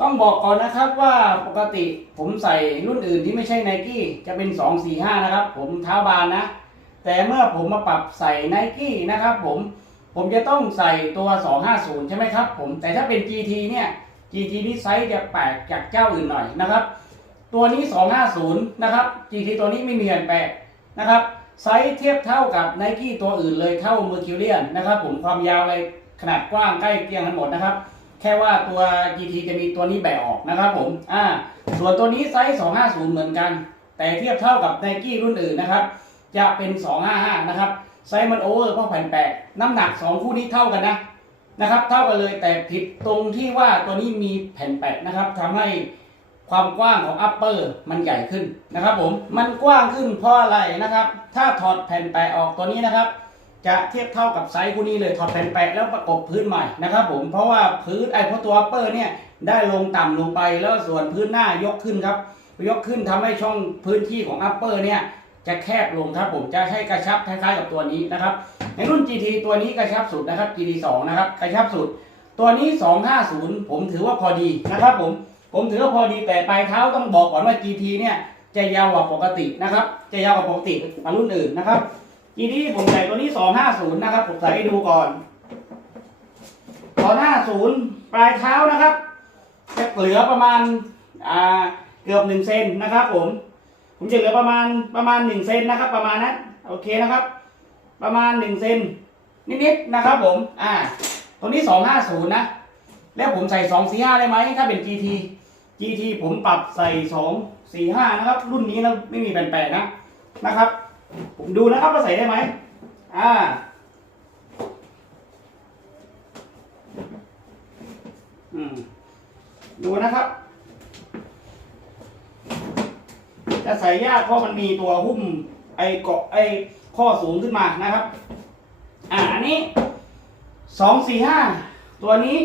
ต้องบอกก่อนนะครับว่าปกติผมใส่รุ่นอื่นที่ไม่ใช่ไนกี้จะเป็น 245 นะครับ ผมเท้าบานนะ แต่เมื่อผมมาปรับใส่ไนกี้นะครับผมผมจะต้องใส่ตัว 250 ใช่ไหมครับผมแต่ถ้าเป็น GT เนี่ย GT นี่ไซส์จะแปลกจากเจ้าอื่นหน่อยนะครับ ตัวนี้ 250 นะครับ GT ตัวนี้ไม่มีแผ่นแปะนะครับไซส์เทียบเท่ากับ n i กี้ตัวอื่นเลยเท่า Mercurial นะครับผมความยาวอะไรขนาดกว้างใกล้เคียงกันหมดนะครับ แค่ว่าตัว GT จะมีตัวนี้แบะออกนะครับผม อ่า ส่วนตัวนี้ไซส์ 250 เหมือนกัน แต่เทียบเท่ากับ n i กี้รุ่นอื่นนะครับ จะเป็น 255 นะครับ ไซส์มันโอเวอร์เพราะแผ่นแปะน้ำหนัก 2 คู่นี้เท่ากันนะ นะครับ เท่ากันเลยแต่ผิดตรงที่ว่าตัวนี้มีแผ่นแปะนะครับทำให้ความกว้างของอัปเปอร์มันใหญ่ขึ้นนะครับผม มันกว้างขึ้นเพราะอะไรนะครับ ถ้าถอดแผ่นแปะออกตัวนี้นะครับ จะเทียบเท่ากับไซส์คู่นี้เลยถอดแผ่นแปะแล้วประกบพื้นใหม่นะครับผมเพราะว่าพื้นไอ้เพราะตัวอัปเปอร์เนี่ยได้ลงต่ำลงไปแล้วส่วนพื้นหน้ายกขึ้นครับ ยกขึ้นทำให้ช่องพื้นที่ของอัปเปอร์เนี่ยจะแคบลงครับผมจะให้กระชับคล้ายๆกับตัวนี้นะครับ ในรุ่น GT ตัวนี้กระชับสุดนะครับ GT 2นะครับกระชับสุด ตัวนี้ 250 ผมถือว่าพอดีนะครับผมผมถือว่าพอดีแต่ปลายเท้าต้องบอกก่อนว่า GT เนี่ยจะยาวกว่าปกตินะครับ จะยาวกว่าปกติกว่ารุ่นอื่นนะครับ GT ผมใส่ตัวนี้250นย์นะครับ ผมใส่ให้ดูก่อน250ปลายเท้านะครับ จะเหลือประมาณอ่าเกือบ1เซนนะครับ ผม ผมจะเหลือประมาณประมาณ1เซนนะครับ ประมาณนั้นโอเคนะครับ ประมาณ1เซนนิดๆนะครับ ผม อ่า ตัวนี้250นย์นะแล้วผมใส่245ได้ไหมถ้าเป็น GT GT ผมปรับใส่245นะครับ รุ่นนี้นะไม่มีแปลกๆนะนะครับ ผมดูนะครับว่าใส่ได้ไหมอ่า อืม ดูนะครับ จะใส่ยากเพราะมันมีตัวหุ้มไอเกาะไอข้อสูงขึ้นมานะครับ อ่า อันนี้สองสี่ห้าตัวนี้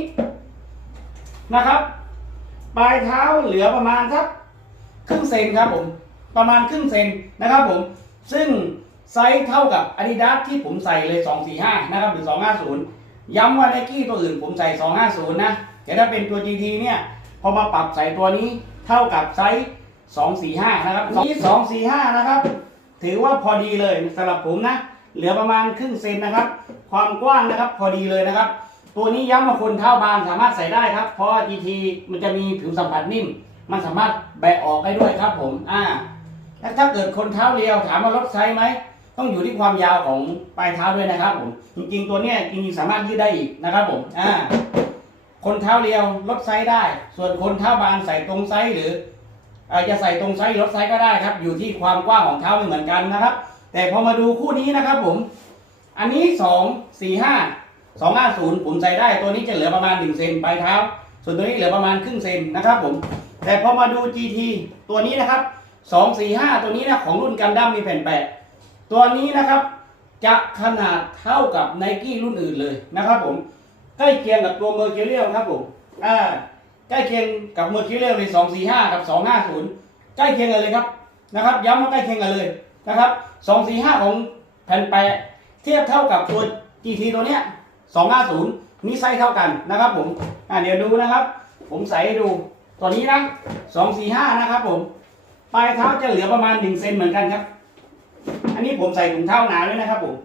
นะครับ ปลายเท้าเหลือประมาณสักครึ่งเซนครับผม ประมาณครึ่งเซนนะครับผม ซึ่งไซส์เท่ากับ Adidas ที่ผมใส่เลย 245 นะครับ หรือ 250 ย้ำว่า n นกี้ตัวอื่นผมใส่ 250 นะ แต่ถ้าเป็นตัว GT เนี่ย พอมาปรับใส่ตัวนี้เท่ากับไซส์ 245 นะครับนี้245 นะครับ ถือว่าพอดีเลยสำหรับผมนะ เหลือประมาณครึ่งเซนนะครับ ความกว้างนะครับพอดีเลยนะครับ ตัวนี้ย้ำว่าคนเท้าบานสามารถใส่ได้ครับ เพราะ GT มันจะมีผิวสัมผัสนิ่ม มันสามารถแบะออกได้ด้วยครับผม อ่า แล้วถ้าเกิดคนเท้าเรียวถามว่าลดไซส์ไหมต้องอยู่ที่ความยาวของปลายเท้าด้วยนะครับผมจริงๆตัวเนี้ยจริงๆสามารถยืดได้อีกนะครับผมอ่าคนเท้าเรียวลดไซส์ได้ ส่วนคนเท้าบานใส่ตรงไซส์หรืออาจะใส่ตรงไซส์ลดไซส์ก็ได้ครับ อยู่ที่ความกว้างของเท้าไม่เหมือนกันนะครับ แต่พอมาดูคู่นี้นะครับผม อันนี้สองสี่ห้าสองห้าศูนย์ผมใส่ได้ตัวนี้จะเหลือประมาณหนึ่งเซนปลายเท้า ส่วนตัวนี้เหลือประมาณครึ่งเซนนะครับผม แต่พอมาดู GT ตัวนี้นะครับ สองสี่ห้าตัวนี้นะของรุ่นกันดั้มมีแผ่นแปะตัวนี้นะครับจะขนาดเท่ากับไนกี้รุ่นอื่นเลยนะครับผมใกล้เคียงกับตัวเมอร์คิวเรียลครับผมอ่าใกล้เคียงกับเมอร์คิวเรียลเลยสองสี่ห้ากับสองห้าศูนย์ใกล้เคียงกันเลยครับนะครับ ย้ำว่าใกล้เคียงกันเลยนะครับสองสี่ห้าของแผ่นแปะเทียบเท่ากับตัว GT ตัวเนี้ย250นี่ไซส์เท่ากันนะครับผมอ่าเดี๋ยวดูนะครับ ผมใส่ให้ดูตัวนี้นะ245นะครับผม ปลายเท้าจะเหลือประมาณ1เซนเหมือนกันครับ อันนี้ผมใส่ถุงเท้าหนาด้วยนะครับผม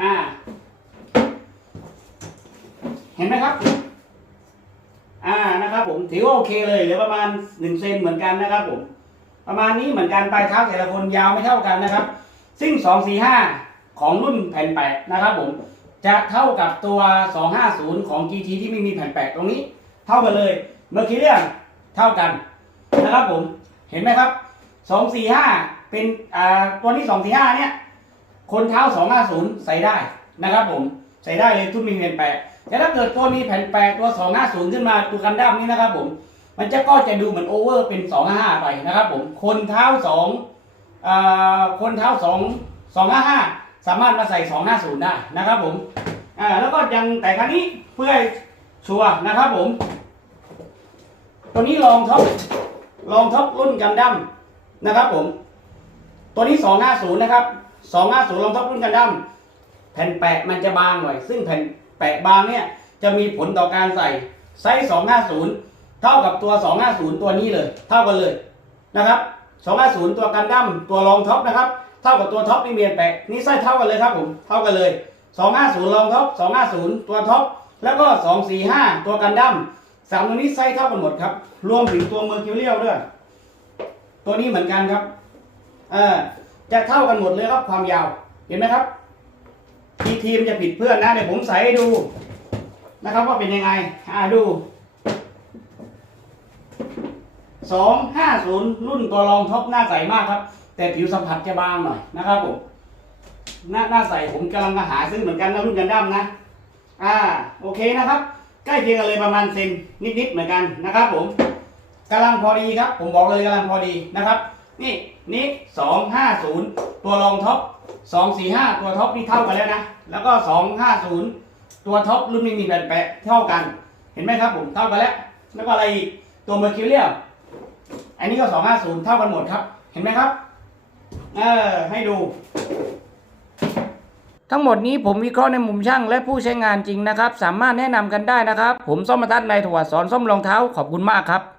อ่า เห็นไหมครับ อ่า นะครับผม ถือว่าโอเคเลย เหลือประมาณ1เซนเหมือนกันนะครับผม ประมาณนี้เหมือนกัน ปลายเท้าแต่ละคนยาวไม่เท่ากันนะครับ ซึ่ง245ของรุ่นแผ่นแปะนะครับผม จะเท่ากับตัว 250 ของ GT ที่ไม่มีแผ่นแปะตรงนี้ เท่ากันเลย เมื่อกี้เรื่อง เท่ากันนะครับผมเห็นไหมครับ245เป็นอ่าตัวนี้245เนี่ย คนเท้า250ใส่ได้นะครับผมใส่ได้เลยทุกมีแผ่นแปะแต่ถ้าเกิดตัวมีแผ่นแปะตัว250ขึ้นมาตัวกันดั้มนี้นะครับผมมันจะก็จะดูเหมือนโอเวอร์เป็น255ไปนะครับผมคนเท้า2อ่คนเท้า2 255สามารถมาใส่250ได้นะครับผมอ่าแล้วก็ยังแต่ครั้งนี้เพื่อชัวร์นะครับผม ตัวนี้ลองท็อปลองท็อปรุ่นกันดั้มนะครับผม ตัวนี้ 250 นะครับ 250ลองท็อปรุ่นกันดั้มแผ่นแปะมันจะบางหน่อย ซึ่งแผ่นแปะบางเนี่ยจะมีผลต่อการใส่ไซส์ 250 เท่ากับตัว 250 ตัวนี้เลย เท่ากันเลยนะครับ 250 ตัวกันดั้มตัวรองท็อปนะครับเท่ากับตัวท็อปนี่เมียนแปะนี่ไส้เท่ากันเลยครับผมเท่ากันเลย 250รองท็อป250 ตัวท็อปแล้วก็ 245 ตัวกันดั้ม สามตัวนี้ไส้เท่ากันหมดครับ รวมถึงตัวเมอร์คิวเรียลด้วย ตัวนี้เหมือนกันครับเออจะเท่ากันหมดเลยครับความยาว เห็นไหมครับ ทีทีมจะผิดเพื่อนนะเดี๋ยวผมใส่ให้ดูนะครับว่าเป็นยังไง อ่าดูสองห้าศูนย์รุ่นตัวรองท็อปหน้าใสมากครับ แต่ผิวสัมผัสจะบางหน่อยนะครับผมหน้าหน้าใสผมกำลังหาซื้อเหมือนกันนะรุ่นกันดั้มนะ อ่า โอเคนะครับ ใกล้เคียงกันเลยประมาณเซนนิดๆเหมือนกันนะครับผมกำลังพอดีครับ ผมบอกเลยกำลังพอดีนะครับ นี่นี่สองห้าศูนย์ตัวรองท็อปสองสี่ห้าตัวท็อปนี่เท่ากันแล้วนะ แล้วก็สองห้าศูนย์ตัวท็อปรุ่นนี้มีแผ่นแปะเท่ากัน เห็นไหมครับผมเท่ากันแล้ว แล้วก็อะไรอีกตัวเมอร์คิวเรียลอันนี้ก็สองห้าศูนย์เท่ากันหมดครับ เห็นไหมครับ เออให้ดู ทั้งหมดนี้ผมวิเคราะห์ในมุมช่างและผู้ใช้งานจริงนะครับ สามารถแนะนำกันได้นะครับ ผมส้มมาทัดในถวัดสอนส้มรองเท้าขอบคุณมากครับ